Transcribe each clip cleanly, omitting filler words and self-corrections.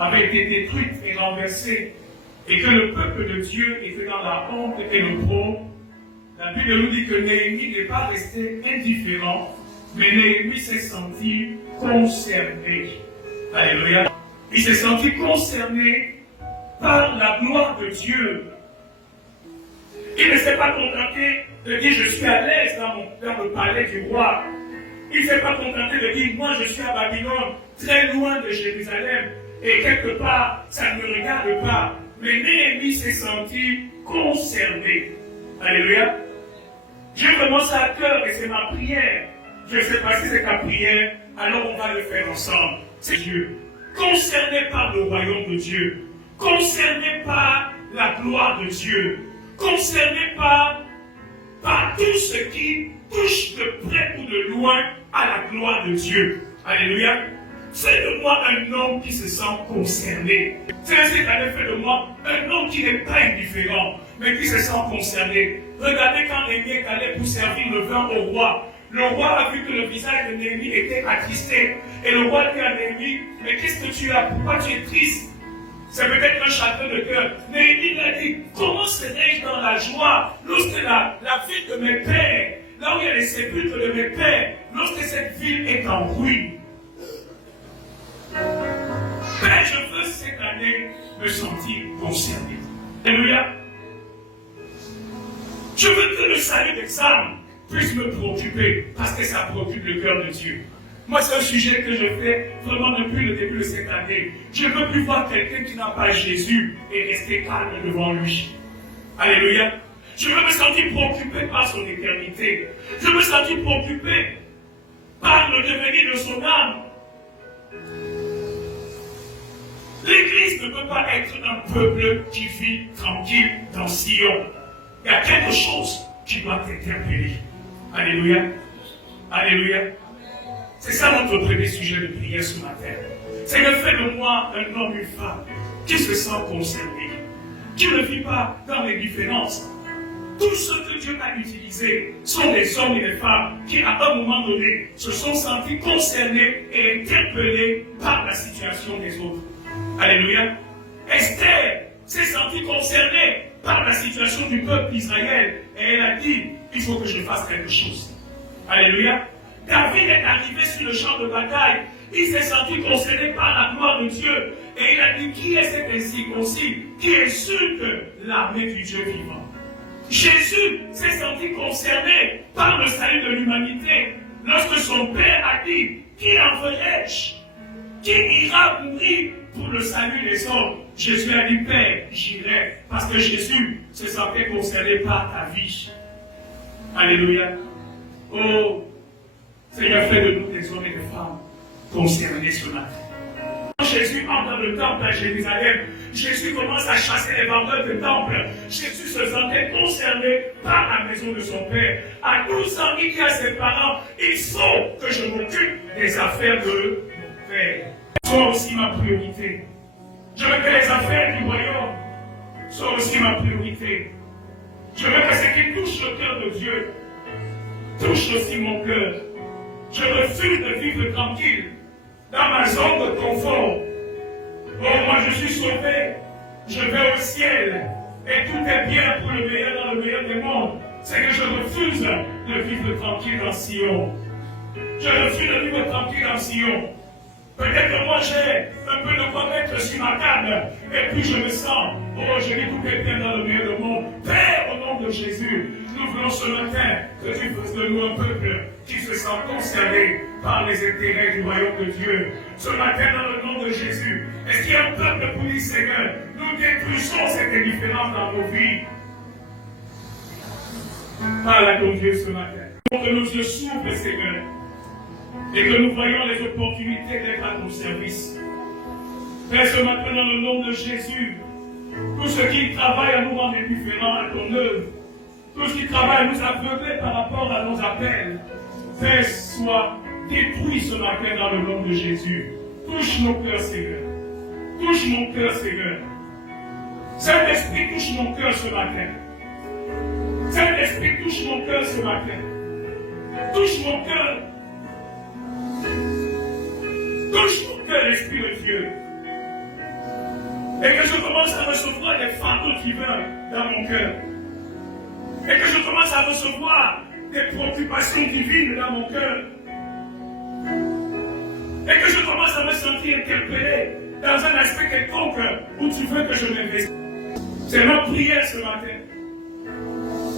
avait été détruite et renversée, et que le peuple de Dieu était dans la honte et l'opprobre, la Bible nous dit que Néhémie n'est pas resté indifférent, mais Néhémie s'est senti concerné. Alléluia. Il s'est senti concerné par la gloire de Dieu. Il ne s'est pas contenté de dire je suis à l'aise dans le palais du roi. Il ne s'est pas contenté de dire moi je suis à Babylone, très loin de Jérusalem, et quelque part ça ne me regarde pas. Mais Néhémie s'est senti concerné. Alléluia. J'ai vraiment ça à cœur et c'est ma prière. Je ne sais pas si c'est ta prière, alors on va le faire ensemble. C'est Dieu. Concerné par le royaume de Dieu. Concerné par la gloire de Dieu. Concerné par tout ce qui touche de près ou de loin à la gloire de Dieu. Alléluia. Fais de moi un homme qui se sent concerné. C'est ainsi qu'elle a fait de moi un homme qui n'est pas indifférent, mais qui se sent concerné. Regardez quand Néhémie est allé pour servir le vin au roi. Le roi a vu que le visage de Néhémie était attristé. Et le roi dit à Néhémie, mais qu'est-ce que tu as? Pourquoi tu es triste? C'est peut-être un chagrin de cœur. Néhémie lui a dit, comment serais-je dans la joie lorsque la ville de mes pères, là où il y a les sépulcres de mes pères, lorsque cette ville est en ruine? Père, je veux cette année me sentir concerné. Alléluia. Je veux que le salut d'examen puisse me préoccuper, parce que ça préoccupe le cœur de Dieu. Moi, c'est un sujet que je fais vraiment depuis le début de cette année. Je ne veux plus voir quelqu'un qui n'a pas Jésus et rester calme devant lui. Alléluia. Je veux me sentir préoccupé par son éternité. Je veux me sentir préoccupé par le devenir de son âme. L'Église ne peut pas être un peuple qui vit tranquille dans Sion. Il y a quelque chose qui doit t'interpeller. Alléluia. Alléluia. C'est ça notre premier sujet de prière ce matin. C'est le fait de moi un homme, une femme, qui se sent concerné, qui ne vit pas dans les différences. Tous ceux que Dieu a utilisés sont des hommes et des femmes qui, à un moment donné, se sont sentis concernés et interpellés par la situation des autres. Alléluia. Esther s'est sentie concernée par la situation du peuple d'Israël et elle a dit, il faut que je fasse quelque chose. Alléluia. David est arrivé sur le champ de bataille. Il s'est senti concerné par la gloire de Dieu. Et il a dit, qui est cet incirconcis qui insulte l'armée du Dieu vivant? Jésus s'est senti concerné par le salut de l'humanité. Lorsque son père a dit, qui enverrai-je? Qui ira mourir pour le salut des hommes? Jésus a dit, Père, j'irai. Parce que Jésus se sentait concerné par ta vie. Alléluia. Oh, Seigneur, fais de nous des hommes et des femmes concernés ce matin. Quand Jésus entre dans le temple à Jérusalem, Jésus commence à chasser les vendeurs de temple. Jésus se sentait concerné par la maison de son père. À 12 ans, il dit à ses parents, il faut que je m'occupe des affaires de mon père. Sois aussi ma priorité. Je veux que les affaires du royaume soient aussi ma priorité. Je veux que ce qui touche le cœur de Dieu touche aussi mon cœur. Je refuse de vivre tranquille dans ma zone de confort. Oh, moi je suis sauvé, je vais au ciel et tout est bien pour le meilleur dans le meilleur des mondes. C'est que je refuse de vivre tranquille dans Sion. Je refuse de vivre tranquille dans Sion. Peut-être que moi j'ai un peu de quoi mettre sur ma table et puis je me sens, oh je dis tout est bien dans le meilleur des mondes. Père, au nom de Jésus, nous voulons ce matin que tu fasses de nous un peuple qui se sent concerné par les intérêts du royaume de Dieu. Ce matin, dans le nom de Jésus, est-ce qu'il y a un peuple pour dire, Seigneur, nous détruisons cette indifférence dans nos vies? Parle à ton Dieu ce matin. Que nos yeux s'ouvrent, Seigneur, et que nous voyons les opportunités d'être à ton service. Père, ce matin, dans le nom de Jésus, tous ceux qui travaillent à nous rendre indifférents à ton œuvre, tous ceux qui travaillent à nous aveugler par rapport à nos appels, Père, sois détruit ce matin dans le nom de Jésus. Touche nos cœurs, Seigneur. Touche mon cœur, Seigneur. Saint-Esprit, touche mon cœur ce matin. Saint-Esprit, touche mon cœur ce matin. Touche mon cœur. Touche mon cœur, l'Esprit de Dieu. Et que je commence à recevoir des fardeaux divins dans mon cœur. Et que je commence à recevoir des préoccupations divines dans mon cœur. Et que je commence à me sentir interpellé dans un aspect quelconque où tu veux que je m'investisse. C'est ma prière ce matin.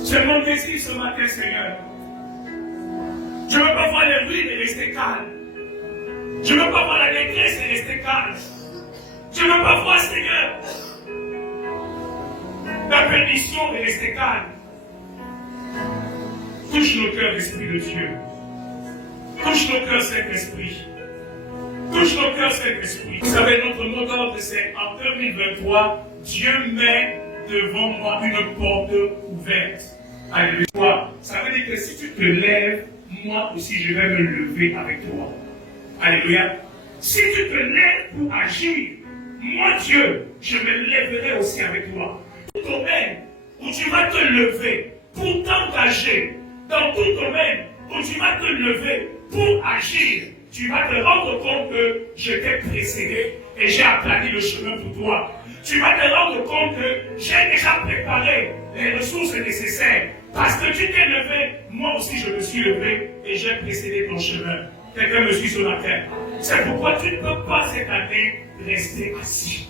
C'est mon désir ce matin, Seigneur. Je ne veux pas voir les ruines et rester calme. Je ne veux pas voir la détresse et rester calme. Je ne veux pas voir, Seigneur, la perdition et rester calme. Touche nos cœurs, Esprit de Dieu. Touche nos cœurs, Saint-Esprit. Touche nos cœurs, Saint-Esprit. Vous savez, notre mot d'ordre, c'est en 2023, Dieu met devant moi une porte ouverte. Alléluia. Ça veut dire que si tu te lèves, moi aussi je vais me lever avec toi. Alléluia. Si tu te lèves pour agir, moi Dieu, je me lèverai aussi avec toi. Tout domaine où tu vas te lever pour t'engager, dans tout domaine où tu vas te lever pour agir, tu vas te rendre compte que je t'ai précédé et j'ai aplani le chemin pour toi. Tu vas te rendre compte que j'ai déjà préparé les ressources nécessaires. Parce que tu t'es levé, moi aussi je me suis levé et j'ai précédé ton chemin. Quelqu'un me suit ce matin. C'est pourquoi tu ne peux pas cette année rester assis.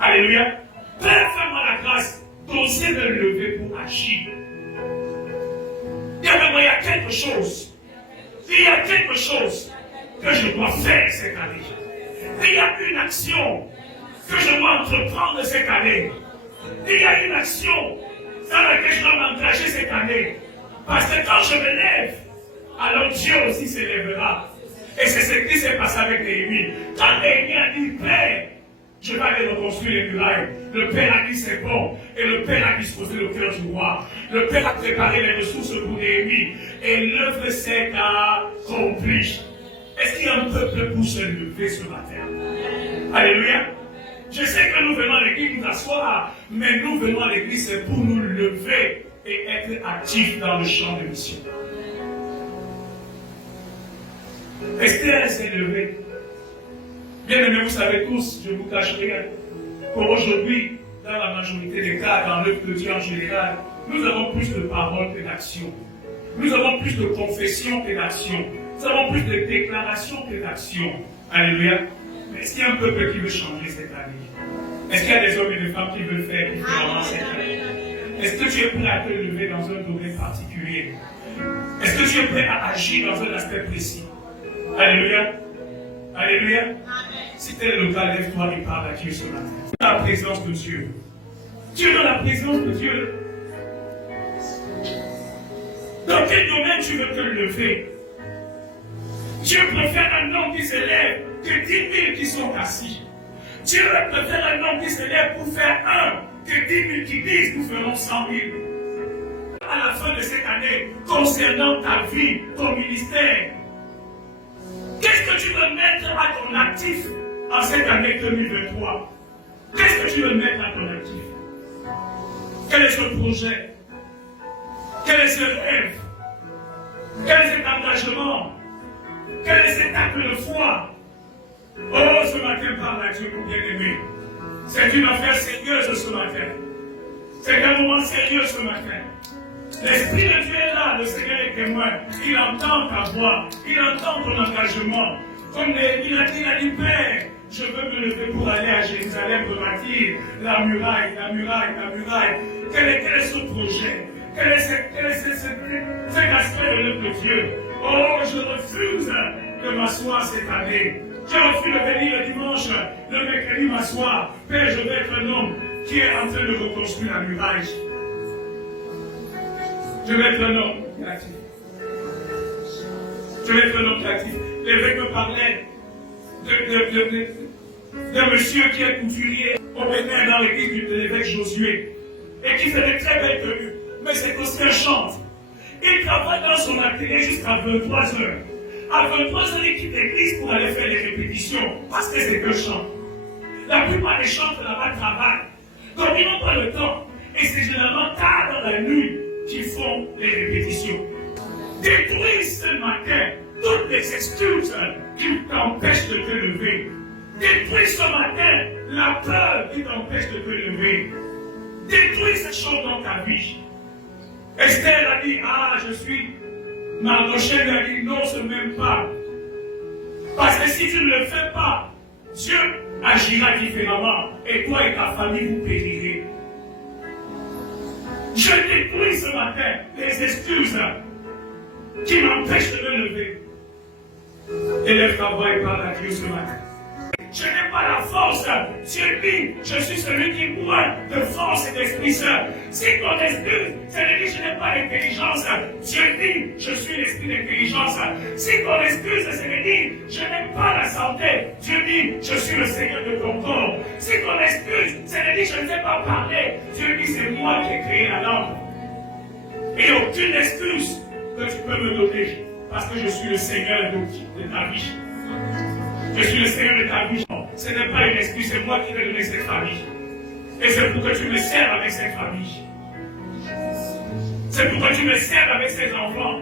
Alléluia. Père, fais-moi la grâce d'oser me lever pour agir. Il y a quelque chose. Il y a quelque chose que je dois faire cette année. Il y a une action que je dois entreprendre cette année. Il y a une action dans laquelle je dois m'engager cette année. Parce que quand je me lève, alors Dieu aussi se lèvera. Et c'est ce qui s'est passé avec Néhémie. Quand Néhémie a dit, Père, je vais aller reconstruire les murailles. Le Père a dit, c'est bon. Et le Père a disposé le cœur du roi. Le Père a préparé les ressources pour Néhémie. Et l'œuvre s'est accomplie. Est-ce qu'il y a un peuple pour se lever ce matin? Alléluia. Je sais que nous venons à l'église nous asseoir, mais nous venons à l'église c'est pour nous lever et être actifs dans le champ de mission. Esther s'est levée. Bien aimés, vous savez tous, je ne vous cache rien, qu'aujourd'hui, dans la majorité des cas, dans l'œuvre de Dieu en général, nous avons plus de paroles que d'actions. Nous avons plus de confessions que d'actions. Nous avons plus de déclarations que d'actions. Alléluia. Mais est-ce qu'il y a un peuple qui veut changer cette année? Est-ce qu'il y a des hommes et des femmes qui veulent faire différemment cette année? Est-ce que tu es prêt à te lever dans un domaine particulier? Est-ce que tu es prêt à agir dans un aspect précis? Alléluia. Alléluia. Si tel est le cas, lève-toi et parle à Dieu ce matin. Dans la présence de Dieu. Tu es dans la présence de Dieu. Dans quel domaine tu veux te lever? Dieu préfère un homme qui se lève que 10 000 qui sont assis. Dieu préfère un homme qui se lève pour faire un que 10 000 qui disent nous ferons 100 000. À la fin de cette année, concernant ta vie, ton ministère, qu'est-ce que tu veux mettre à ton actif en cette année 2023? Qu'est-ce que tu veux mettre à ton actif? Quel est ce projet? Quel est ce rêve? Quel est cet engagement? Quel est cet acte de foi? Oh, ce matin, parle à Dieu, mon bien-aimé. C'est une affaire sérieuse ce matin. C'est un moment sérieux ce matin. L'Esprit de Dieu est là, le Seigneur est témoin. Il entend ta voix, il entend ton engagement. Comme il a dit, Père, je veux me lever pour aller à Jérusalem rebâtir la muraille, la muraille, la muraille. Quel est ce projet? Quel est cet aspect de l'œuvre de Dieu? Oh, je refuse de m'asseoir cette année. Je refuse de venir le dimanche, le mercredi m'asseoir. Père, je vais être un homme qui est en train de reconstruire la muraille. Je vais être un homme créatif. Je vais être un homme créatif. L'évêque me parlait d'un monsieur qui est couturier au Bénin dans l'église de l'évêque Josué et qui fait de très belles tenues. Mais c'est aussi un chantre. Il travaille dans son atelier jusqu'à 23 heures. À 23 heures, il quitte l'église pour aller faire les répétitions parce que c'est un chant. La plupart des chantres là-bas travaillent. Donc ils n'ont pas le temps. Et c'est généralement tard dans la nuit qu'ils font les répétitions. Détruis ce matin toutes les excuses qui t'empêchent de te lever. Détruis ce matin la la peur qui t'empêche de te lever. Détruis cette chose dans ta vie. Esther a dit, ah, je suis. Mardochée lui a dit, non, ce même pas. Parce que si tu ne le fais pas, Dieu agira différemment. Et toi et ta famille, vous périrez. Je détruis ce matin les excuses qui m'empêchent de me lever. Élève ta voix et parle à Dieu ce matin. Je n'ai pas la force. Dieu dit, je suis celui qui mourra de force et d'Esprit Saint. Si ton excuse, c'est de dire, je n'ai pas l'intelligence. Dieu dit, je suis l'esprit d'intelligence. Si ton excuse, c'est de dire, je n'ai pas la santé. Dieu dit, je suis le Seigneur de ton corps. Si ton excuse, c'est de dire, je ne sais pas parler. Dieu dit, c'est moi qui ai créé la langue. Et aucune excuse que tu peux me donner. Parce que je suis le Seigneur de ta vie. Je suis le Seigneur de ta vie. Ce n'est pas une excuse, c'est moi qui vais donner cette famille. Et c'est pour que tu me sers avec cette famille. C'est pour que tu me sers avec ces enfants.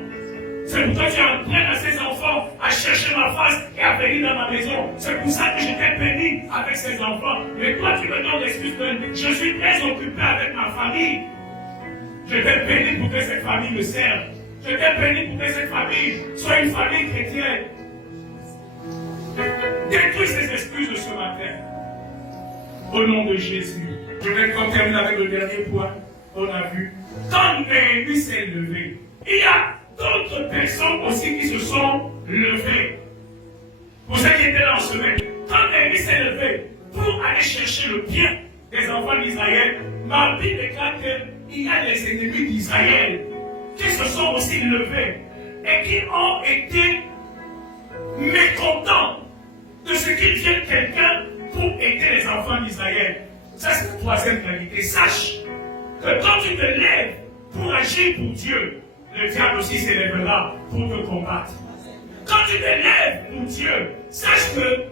C'est pour que tu apprennes à ces enfants à chercher ma face et à venir dans ma maison. C'est pour ça que je t'ai béni avec ces enfants. Mais toi, tu me donnes l'excuse que je suis très occupé avec ma famille. Je t'ai béni pour que cette famille me serve. Je t'ai béni pour que cette famille soit une famille chrétienne. Détruis ces excuses de ce matin. Au nom de Jésus. Je vais terminer avec le dernier point qu'on a vu. Quand Néhémie s'est levé, il y a d'autres personnes aussi qui se sont levées. Pour ceux qui étaient là en semaine, quand Néhémie s'est levé pour aller chercher le bien des enfants d'Israël, ma Bible déclare qu'il y a les ennemis d'Israël qui se sont aussi levés et qui ont été mécontents de ce qu'il vienne quelqu'un pour aider les enfants d'Israël. Ça, c'est la troisième qualité. Sache que quand tu te lèves pour agir pour Dieu, le diable aussi s'élèvera pour te combattre. Quand tu te lèves pour Dieu, sache que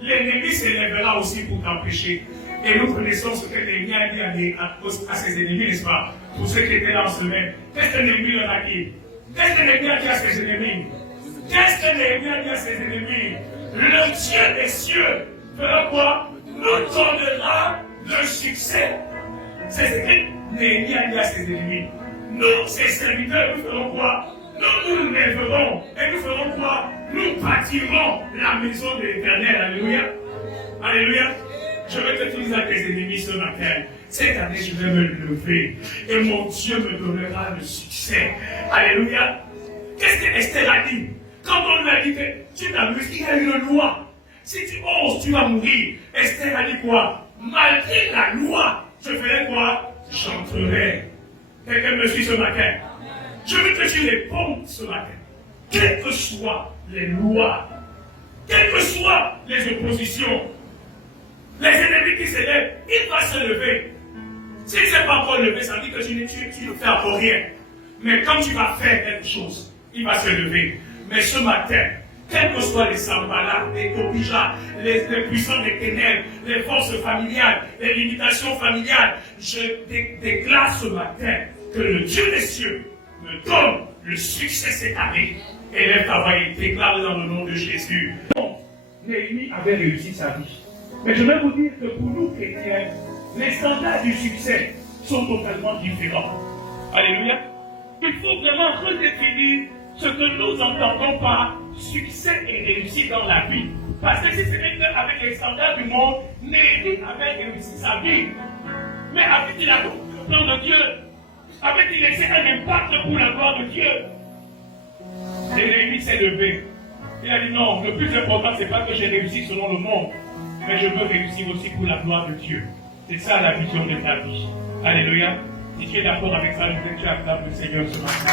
l'ennemi s'élèvera aussi pour t'empêcher. Et nous connaissons ce que Néhémie a dit à ses ennemis, n'est-ce pas? Pour ceux qui étaient là en semaine. Qu'est-ce que Néhémie leur a dit? Qu'est-ce que Néhémie a dit à ses ennemis? Qu'est-ce que Néhémie a dit à ses ennemis? Le Dieu des cieux fera quoi? Nous donnera le succès. C'est ce que Néhémie a dit à ses ennemis. Nous, ses serviteurs, nous ferons quoi? Nous nous lèverons et nous ferons quoi? Nous bâtirons la maison de l'Éternel. Alléluia. Alléluia. Je vais te dire à tes ennemis ce matin. Cette année, je vais me lever et mon Dieu me donnera le succès. Alléluia. Qu'est-ce que Esther a dit? Quand on lui a dit que tu t'amuses, il y a une loi. Si tu oses, tu vas mourir. Esther a dit quoi? Malgré la loi, je ferai quoi? J'entrerai. Quelqu'un me suit ce matin. Je veux que tu répondes ce matin. Quelles que soient les lois, quelles que soient les oppositions, les ennemis qui s'élèvent, il va se lever. S'il ne s'est pas encore levé, ça veut dire que tu ne fais encore rien. Mais quand tu vas faire quelque chose, il va se lever. Mais ce matin, quels que soient les Sambalas, les Tobija, les puissants des ténèbres, les forces familiales, les limitations familiales, je déclare ce matin que le Dieu des cieux me donne le succès cette année. Élève ta voix et déclare dans le nom de Jésus. Néhémie avait réussi sa vie. Mais je vais vous dire que pour nous chrétiens, les standards du succès sont totalement différents. Alléluia. Il faut vraiment redéfinir ce que nous entendons par succès et réussite dans la vie. Parce que si c'était avec les standards du monde, Néhémie avait réussi sa vie. Mais avait-il le plan de Dieu? Avait-il laissé un impact pour la gloire de Dieu? Et Néhémie s'est levé. Il a dit non, le plus important, ce n'est pas que j'ai réussi selon le monde, mais je veux réussir aussi pour la gloire de Dieu. C'est ça la vision de ta vie. Alléluia. Si tu es d'accord avec ça, je veux que tu acclames le Seigneur ce matin.